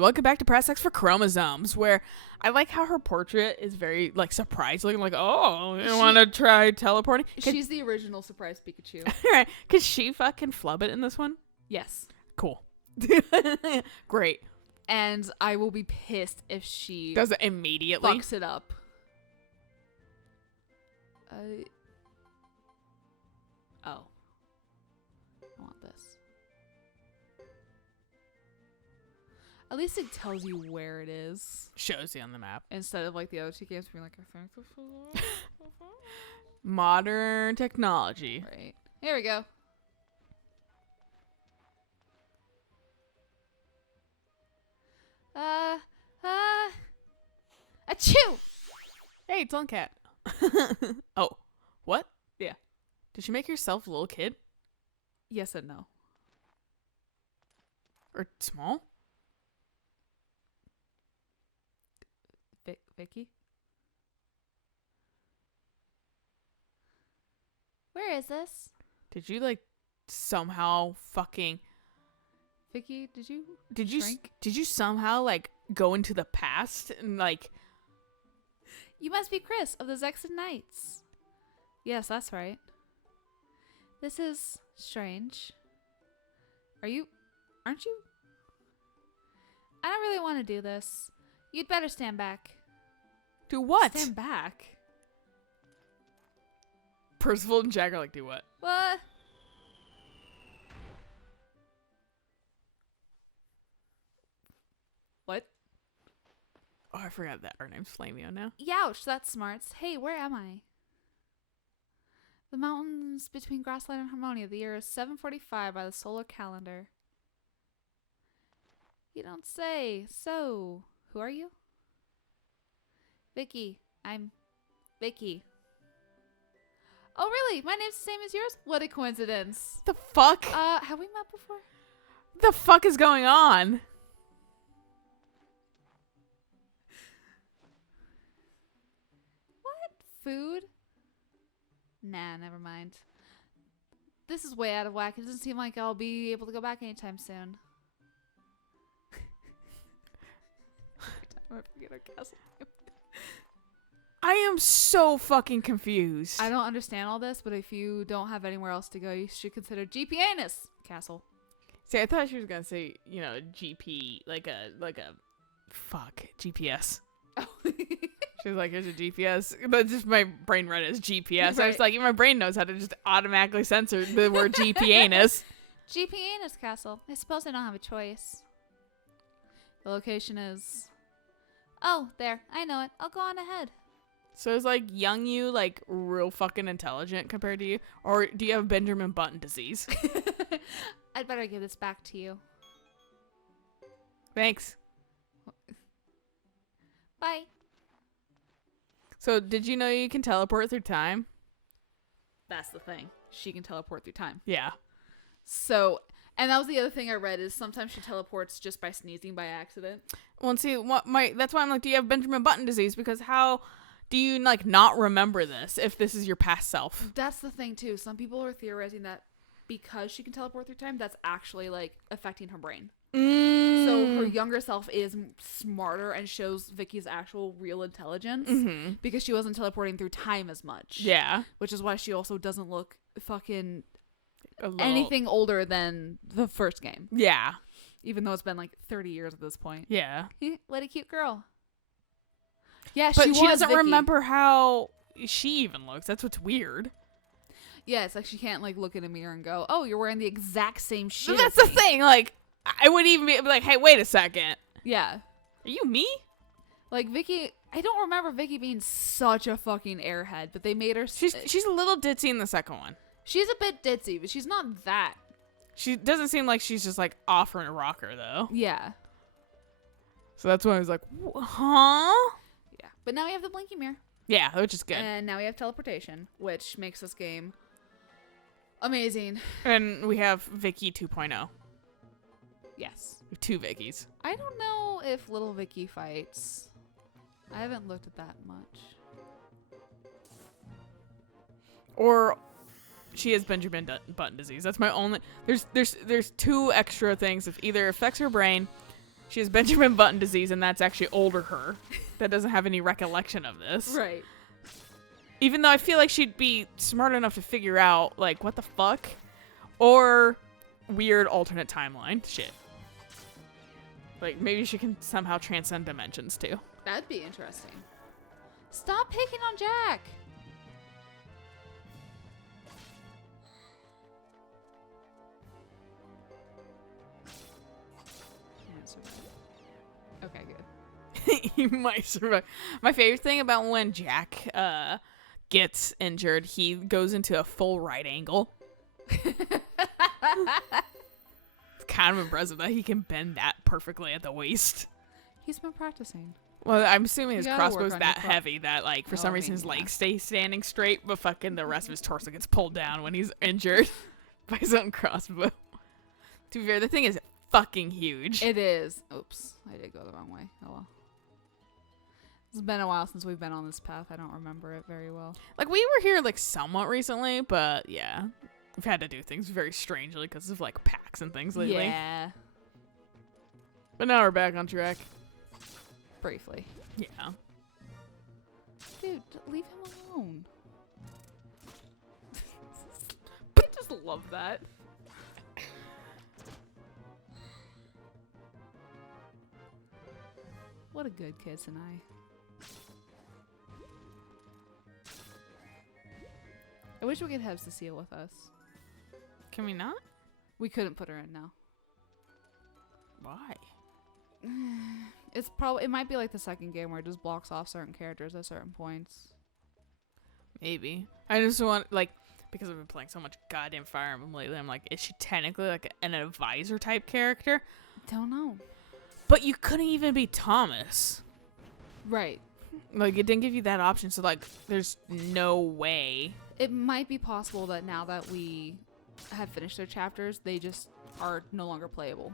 Welcome back to Press X for Chromosomes, where I like how her portrait is very, like, surprised looking, like, oh, you want to try teleporting? She's the original surprise Pikachu. Right. Could she fucking flub it in this one? Yes. Cool. Great. And I will be pissed if she Does it immediately? fucks it up. Oh. I want this. At least it tells you where it is. Shows you on the map. Instead of like the other two games being like, I think this is Modern technology. right. Here we go. Achoo! Hey, it's Uncat. Oh, what? Yeah. Did you make yourself a little kid? Yes and no. Or small? Vicky? Where is this? Did you, like, somehow fucking... Vicky, did you shrink? Did you somehow, like, go into the past and, like... You must be Chris of the Zexon Knights. Yes, that's right. This is strange. Aren't you? I don't really want to do this. You'd better stand back. Do what? Stand back? Percival and Jack are like, do what? What? What? Oh, I forgot that our name's Flamio now. Youch, that's smarts. Hey, where am I? The mountains between Grassland and Harmonia. The year is 745 by the solar calendar. You don't say. So, who are you? Vicky. I'm Vicky. Oh, really? My name's the same as yours? What a coincidence. The fuck? Have we met before? The fuck is going on? What? Food? Nah, never mind. This is way out of whack. It doesn't seem like I'll be able to go back anytime soon. I forget our castle. I am so fucking confused. I don't understand all this, but if you don't have anywhere else to go, you should consider GPAnus Castle. See, I thought she was gonna say, you know, GP, like a fuck, GPS. Oh. She was like, here's a GPS. But just my brain read it as GPS. I was Right. like, my brain knows how to just automatically censor the word GPanus. GPAnus Castle. I suppose I don't have a choice. The location is... Oh, there. I know it. I'll go on ahead. So is like young you like real fucking intelligent compared to you? Or do you have Benjamin Button disease? I'd better give this back to you. Thanks. Bye. So did you know you can teleport through time? That's the thing. She can teleport through time. Yeah. So, and that was the other thing I read is sometimes she teleports just by sneezing by accident. Well, and see, that's why I'm like, do you have Benjamin Button disease? Because how do you like not remember this if this is your past self? That's the thing too. Some people are theorizing that because she can teleport through time, that's actually like affecting her brain. So her younger self is smarter and shows Vicky's actual real intelligence because she wasn't teleporting through time as much. Yeah. Which is why she also doesn't look fucking anything older than the first game. Yeah. Even though it's been like 30 years at this point. Yeah. What a cute girl. Yeah, but she doesn't Vicky. remember how she even looks. That's what's weird. Yeah, it's like she can't like look in a mirror and go, "Oh, you're wearing the exact same shit." That's the thing. Like, I would even be like, "Hey, wait a second. Yeah. Are you me?" Like Vicky, I don't remember Vicky being such a fucking airhead, but they made her. She's a little ditzy in the second one. She's a bit ditzy, but she's not that. She doesn't seem like she's just like offering a rocker though. Yeah. So that's when I was like, huh? Yeah. But now we have the blinky mirror. Yeah, which is good. And now we have teleportation, which makes this game amazing. And we have Vicky 2.0. Yes. We have two Vickies. I don't know if little Vicky fights. I haven't looked at that much. Or she has Benjamin Button disease. That's my only. There's two extra things. If either affects her brain, She has Benjamin Button disease, and that's actually older her. That doesn't have any recollection of this. Right. Even though I feel like she'd be smart enough to figure out, like, what the fuck? Or weird alternate timeline shit. Like, maybe she can somehow transcend dimensions, too. That'd be interesting. Stop picking on Jack! Okay, good. He might survive. My favorite thing about when Jack gets injured, he goes into a full right angle. It's kind of impressive that he can bend that perfectly at the waist. He's been practicing. Well, I'm assuming his You gotta crossbow's work on that your heavy that, like, for some reason his legs stay standing straight, but fucking the rest of his torso gets pulled down when he's injured by his own crossbow. To be fair, the thing is fucking huge. It is. Oops, I did go the wrong way. Oh well. It's been a while since we've been on this path. I don't remember it very well. Like, we were here, like, somewhat recently, but yeah. We've had to do things very strangely because of, like, packs and things lately. Yeah. But now we're back on track. Briefly. Yeah. Dude, leave him alone. I just love that. What a good kid tonight. I wish we could have Cecile with us. Can we not? We couldn't put her in now. Why? It might be like the second game where it just blocks off certain characters at certain points. Maybe. I just want, like, because I've been playing so much goddamn Fire Emblem lately, I'm like, is she technically like an advisor type character? Don't know. But you couldn't even be Thomas. Right. Like, it didn't give you that option, so, like, there's no way. It might be possible that now that we have finished their chapters, they just are no longer playable.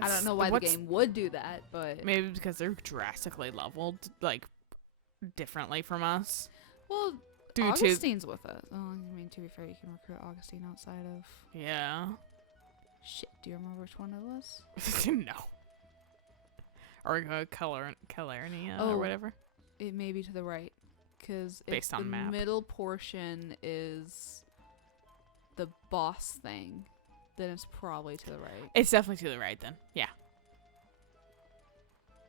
I don't know why the game would do that, but... Maybe because they're drastically leveled, like, differently from us. Well, Due Augustine's with us. Oh, I mean, to be fair, you can recruit Augustine outside of... Yeah. Shit, do you remember which one it was? No. Or Calernia or whatever. It may be to the right. Because based on the map. middle portion is the boss thing, then it's probably to the right. It's definitely to the right then. Yeah.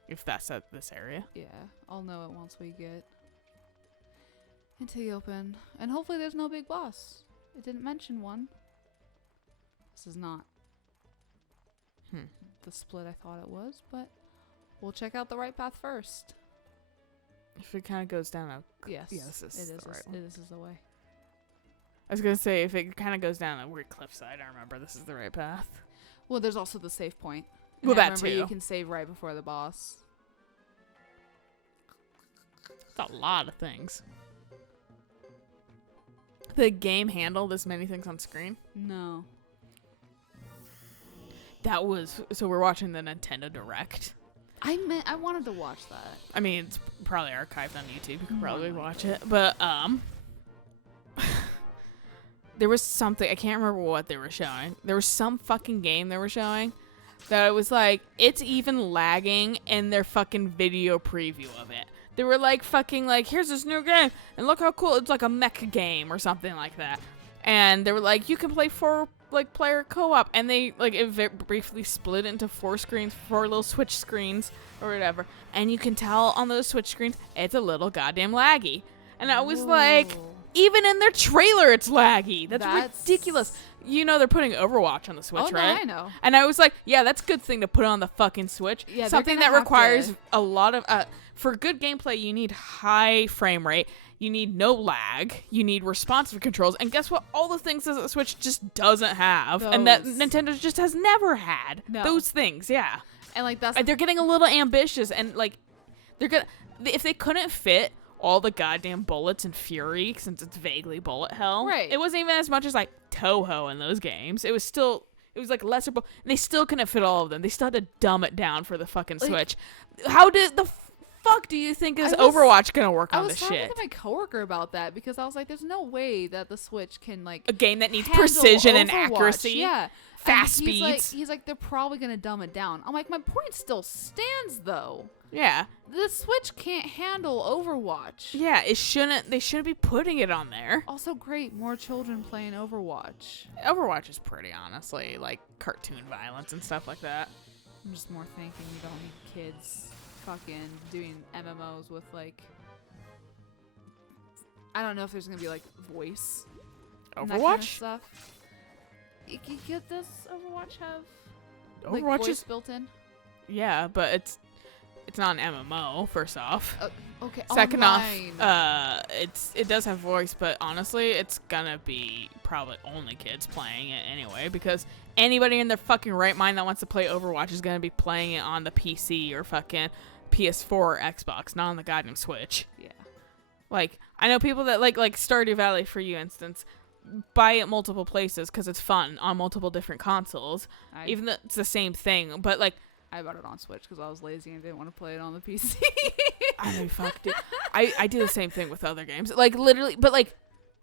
If that's at this area. Yeah, I'll know it once we get into the open. And hopefully there's no big boss. It didn't mention one. This is not the split I thought it was, but we'll check out the right path first. If it kind of goes down a... Yes, yeah, this is the right one. This is the way. I was going to say, if it kind of goes down a weird cliffside, I remember this is the right path. Well, there's also the save point. Well, And I that remember too. You can save right before the boss. It's a lot of things. The game handle this many things on screen? No. That was... So we're watching the Nintendo Direct. I wanted to watch that. I mean, it's probably archived on YouTube. You can probably watch it. But, there was something... I can't remember what they were showing. There was some fucking game they were showing that it was like, it's even lagging in their fucking video preview of it. They were like, fucking like, here's this new game, and look how cool. It's like a mech game or something like that. And they were like, you can play 4 like player co-op, and they like it briefly split into 4 screens, 4 little Switch screens or whatever, and you can tell on those Switch screens it's a little goddamn laggy. And I was like, even in their trailer it's laggy. That's ridiculous. You know they're putting Overwatch on the Switch, right? No, I know. And I was like, yeah, that's a good thing to put on the fucking Switch. Yeah, something that requires a lot of for good gameplay, you need high frame rate. You need no lag. You need responsive controls. And guess what? All the things that the Switch just doesn't have. And that Nintendo just has never had. No. Those things, yeah. And like that's... They're getting a little ambitious. And like, they're gonna... If they couldn't fit all the goddamn bullets in Fury, since it's vaguely bullet hell. Right. It wasn't even as much as like Toho in those games. It was still... It was like lesser... And they still couldn't fit all of them. They still had to dumb it down for the fucking Switch. How did the... fuck do you think is Overwatch gonna work on this shit? I was talking to my coworker about that because I was like, there's no way that the Switch can like a game that needs precision and Overwatch. accuracy. Yeah. fast and speeds. He's like, they're probably gonna dumb it down. I'm like, my point still stands though. Yeah. The Switch can't handle Overwatch. Yeah, they shouldn't be putting it on there. Also great, more children playing Overwatch. Overwatch is pretty, honestly, like cartoon violence and stuff like that. I'm just more thinking we don't need kids fucking doing MMOs with like, I don't know if there's gonna be like voice. and that kind of Overwatch? stuff. Does Overwatch have Overwatch like, voice is built in? yeah, but it's not an MMO. First off, Okay. second online. off, it does have voice, but honestly, it's gonna be probably only kids playing it anyway, because anybody in their fucking right mind that wants to play Overwatch is gonna be playing it on the PC or fucking PS4 or Xbox, not on the goddamn Switch. Yeah. Like, I know people that like Stardew Valley, for you instance, buy it multiple places because it's fun on multiple different consoles, even though it's the same thing. But like, I bought it on Switch because I was lazy and didn't want to play it on the PC. I mean, fuck, dude. I do the same thing with other games. Like, literally, but like,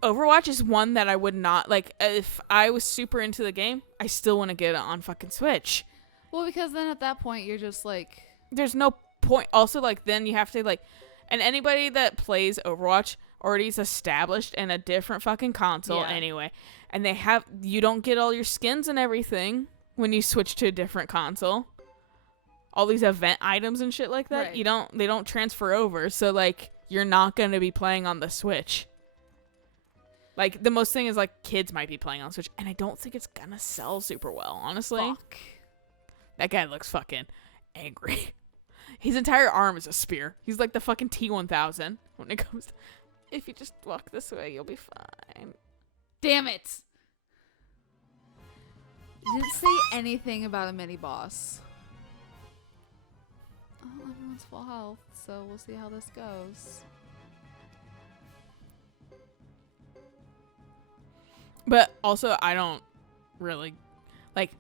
Overwatch is one that I would not, like, if I was super into the game, I still want to get it on fucking Switch. Well, because then at that point, you're just like... There's no point. Also, like, then you have to, like, and anybody that plays Overwatch already is established in a different fucking console anyway. And you don't get all your skins and everything when you switch to a different console. All these event items and shit like that, right. they don't transfer over. So, like, you're not going to be playing on the Switch. Like, the most thing is, like, kids might be playing on Switch, and I don't think it's gonna sell super well, honestly. Fuck. That guy looks fucking angry. His entire arm is a spear. He's like the fucking T-1000 when it comes to, if you just walk this way, you'll be fine. Damn it! You didn't say anything about a mini-boss. Oh, everyone's full health, so we'll see how this goes. But also, I don't really, like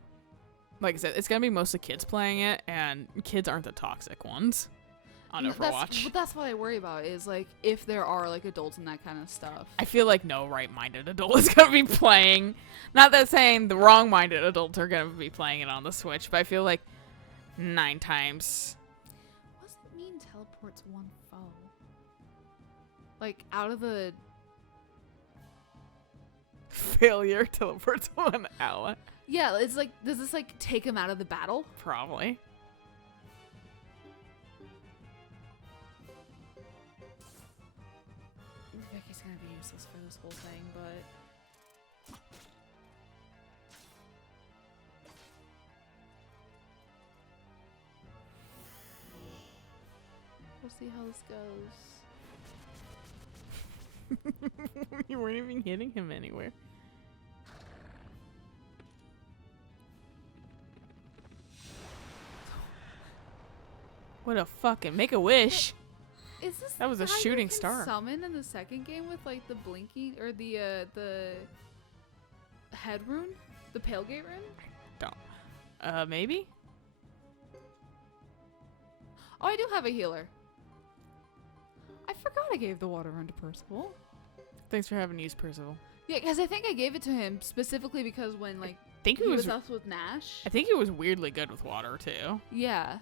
I said, it's going to be mostly kids playing it, and kids aren't the toxic ones on Overwatch. That's what I worry about, is, like, if there are, like, adults and that kind of stuff. I feel like no right-minded adult is going to be playing. Not that saying the wrong-minded adults are going to be playing it on the Switch, but I feel like 9 times. What does it mean teleports one foe? Like, out of the... Failure teleports one ally. Yeah, it's like, does this, like, take him out of the battle? Probably. Vicky's gonna be useless for this whole thing, but... We'll see how this goes. You weren't even hitting him anywhere. What a fucking make a wish. Is this That was a how you shooting can star. Summon in the second game with like the blinking or the head rune, the pale gate rune? Maybe? Oh, I do have a healer. I forgot I gave the water rune to Percival. Thanks for having used Percival. Yeah, because I think I gave it to him specifically because when like I think he was up with Nash. I think he was weirdly good with water too. Yeah.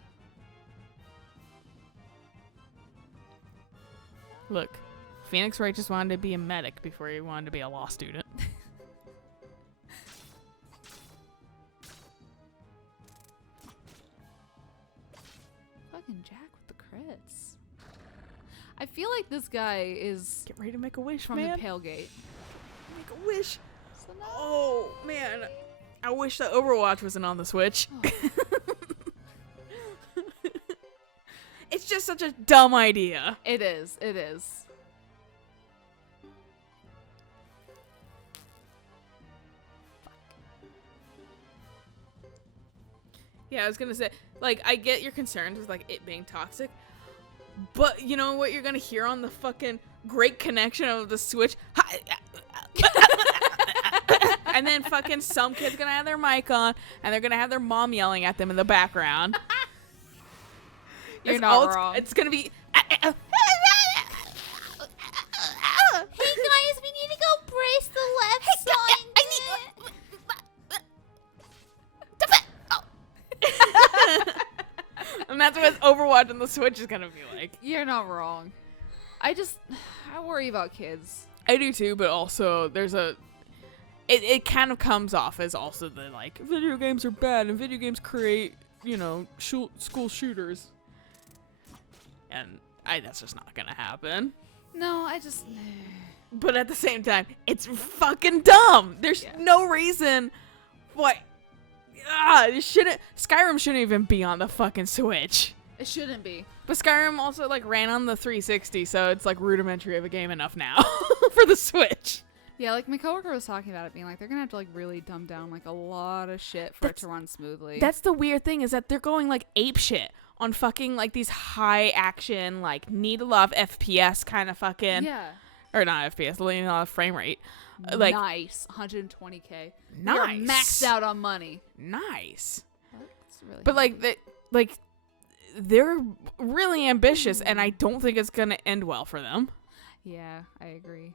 Look, Phoenix Wright just wanted to be a medic before he wanted to be a law student. Fucking Jack with the crits. I feel like this guy is Get ready to make a wish, from man. the pale gate. Make a wish. So now- Oh, man. I wish that Overwatch wasn't on the Switch. Oh. It's just such a dumb idea. It is. It is. Yeah, I was gonna say, like, I get your concerns with, like, it being toxic, but you know what you're gonna hear on the fucking great connection of the Switch? And then fucking some kid's gonna have their mic on, and they're gonna have their mom yelling at them in the background. You're That's not all wrong. It's gonna be... Hey guys, we need to go brace the left side. watching the Switch is gonna be like. You're not wrong. I worry about kids. I do too, but also there's it kind of comes off as also the like video games are bad and video games create, school shooters. And that's just not gonna happen. No, But at the same time, it's fucking dumb. There's no reason why. Skyrim shouldn't even be on the fucking Switch. It shouldn't be. But Skyrim also like ran on the 360, so it's like rudimentary of a game enough now for the Switch. Yeah, like my coworker was talking about it being like they're gonna have to like really dumb down like a lot of shit for it to run smoothly. That's the weird thing, is that they're going like ape shit on fucking like these high action, like need a lot of FPS kind of fucking or not FPS, a lot of frame rate. Like nice 120K. Nice. You're maxed out on money. Nice. That's really but like they're really ambitious, and I don't think it's gonna end well for them. Yeah, I agree.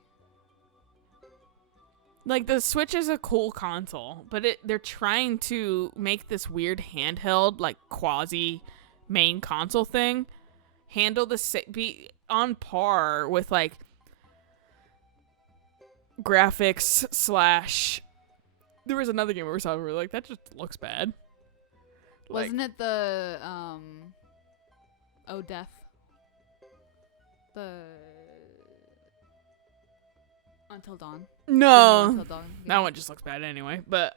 Like, the Switch is a cool console, but they're trying to make this weird handheld, like, quasi main console thing be on par with, like, graphics / there was another game we were talking, we were like, that just looks bad. Wasn't it the, Death? The Until Dawn. No, Until Dawn. Yeah. that one just looks bad anyway. But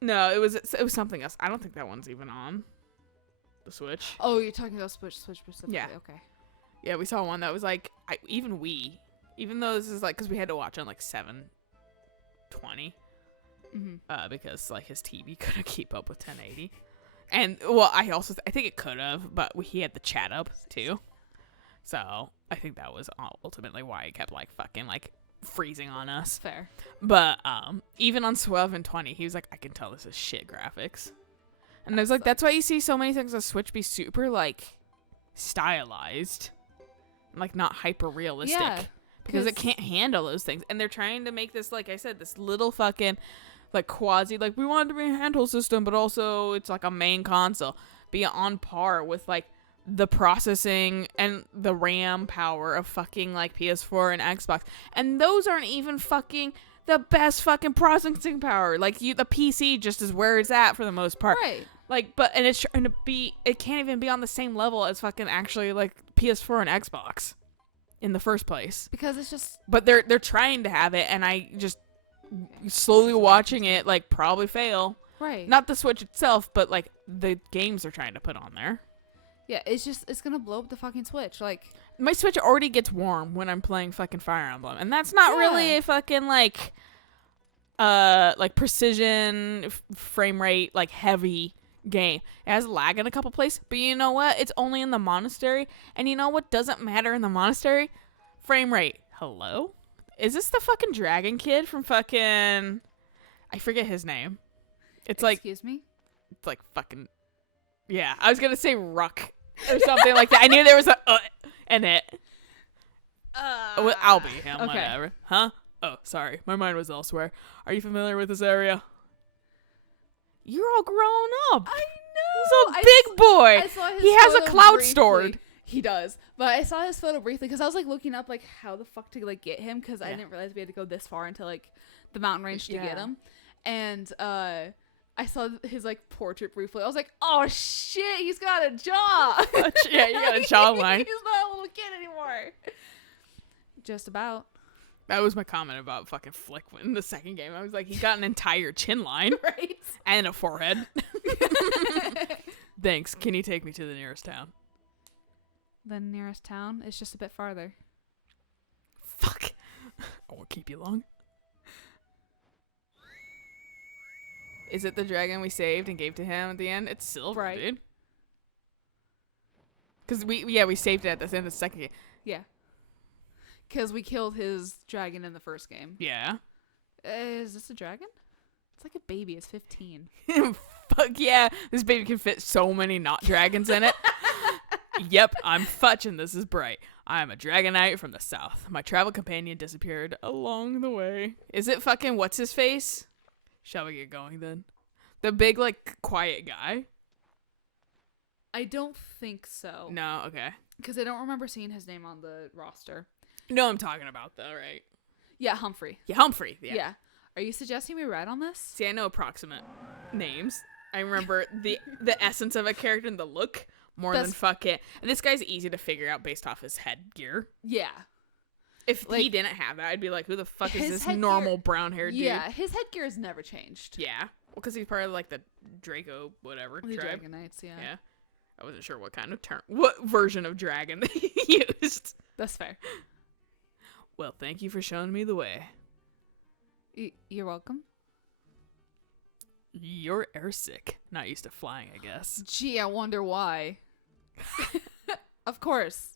no, it was something else. I don't think that one's even on the Switch. Oh, you're talking about Switch specifically. Yeah. Okay. Yeah, we saw one that was like even though this is like because we had to watch on like 720, because like his TV couldn't keep up with 1080, and well, I think it could have, but he had the chat up too, so I think that was ultimately why it kept like fucking like freezing on us. Fair. But even on 720, he was like, I can tell this is shit graphics. And I was like, that's why you see so many things on Switch be super like stylized, like not hyper realistic. Yeah, because it can't handle those things. And they're trying to make this, like I said, this little fucking like quasi, like we want it to be a handheld system, but also it's like a main console, be on par with like the processing and the RAM power of fucking like PS4 and Xbox. And those aren't even fucking the best fucking processing power. Like the PC just is where it's at for the most part. Right. Like, and it's trying to be, it can't even be on the same level as fucking actually like PS4 and Xbox in the first place. Because it's just. But they're trying to have it, and I just slowly watching it like probably fail. Right. Not the Switch itself, but like the games they're trying to put on there. Yeah, it's gonna blow up the fucking Switch. Like, my Switch already gets warm when I'm playing fucking Fire Emblem, and that's not really a fucking like precision frame rate like heavy game. It has lag in a couple places, but you know what? It's only in the monastery, and you know what doesn't matter in the monastery? Frame rate. Hello? Is this the fucking dragon kid from fucking? I forget his name. It's like. Excuse me? It's like fucking. Yeah, I was gonna say Ruck or something like that. I knew there was a in it. Well, I'll be him. Okay. Whatever. Huh? Oh, sorry. My mind was elsewhere. Are you familiar with this area? You're all grown up. I He's know. a big boy. I saw his He has a photo cloud briefly. stored. He does. But I saw his photo briefly because I was like looking up like how the fuck to like get him because I didn't realize we had to go this far into like the mountain range to get him. And I saw his like portrait briefly. I was like, oh shit, he's got a jaw. Yeah, you got a jawline. He's not a little kid anymore. Just about. That was my comment about fucking Flick in the second game. I was like, he got an entire chin line. Right. And a forehead. Thanks. Can you take me to the nearest town? The nearest town is just a bit farther. Fuck. I won't keep you long. Is it the dragon we saved and gave to him at the end? It's silver, right. Dude. Because we saved it at the end of the second game. Yeah. Because we killed his dragon in the first game. Yeah. Is this a dragon? It's like a baby. It's 15. Fuck yeah. This baby can fit so many not dragons in it. Yep, I'm fudging. This is bright. I am a dragonite from the south. My travel companion disappeared along the way. Is it fucking what's his face? Shall we get going then? The big, like, quiet guy. I don't think so. No, okay. Because I don't remember seeing his name on the roster. You know what I'm talking about, though, right? Yeah, Humphrey. Yeah, Humphrey. Yeah. Are you suggesting we read on this? See, I know approximate names. I remember the essence of a character and the look more than fuck it. And this guy's easy to figure out based off his headgear. Yeah. If he didn't have that, I'd be like, who the fuck is this normal brown-haired dude? Yeah, his headgear has never changed. Yeah. Well, because he's part of, like, the Draco whatever The tribe. Dragonites, yeah. Yeah. I wasn't sure what kind of what version of dragon they used. That's fair. Well, thank you for showing me the way. You're welcome. You're airsick. Not used to flying, I guess. Gee, I wonder why. Of course.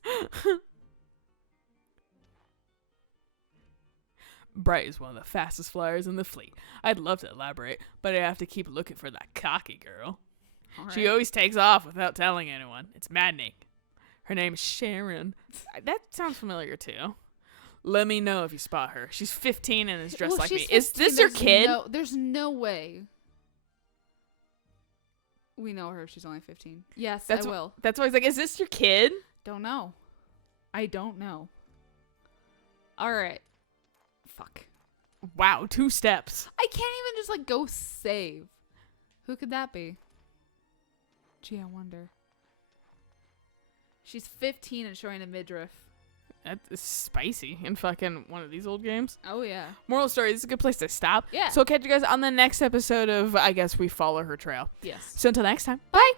Bright is one of the fastest flyers in the fleet. I'd love to elaborate, but I have to keep looking for that cocky girl. She always takes off without telling anyone. It's maddening. Her name's Sharon. That sounds familiar, too. Let me know if you spot her. She's 15 and is dressed like me. 15. Is this your kid? There's no way. We know her. She's only 15. Yes, I will. That's why I was like, is this your kid? Don't know. I don't know. All right. Fuck. Wow, 2 steps. I can't even just like go save. Who could that be? Gee, I wonder. She's 15 and showing a midriff. That's spicy in fucking one of these old games. Oh, yeah. Moral story, this is a good place to stop. Yeah. So I'll catch you guys on the next episode of, I guess, We Follow Her Trail. Yes. So until next time, bye!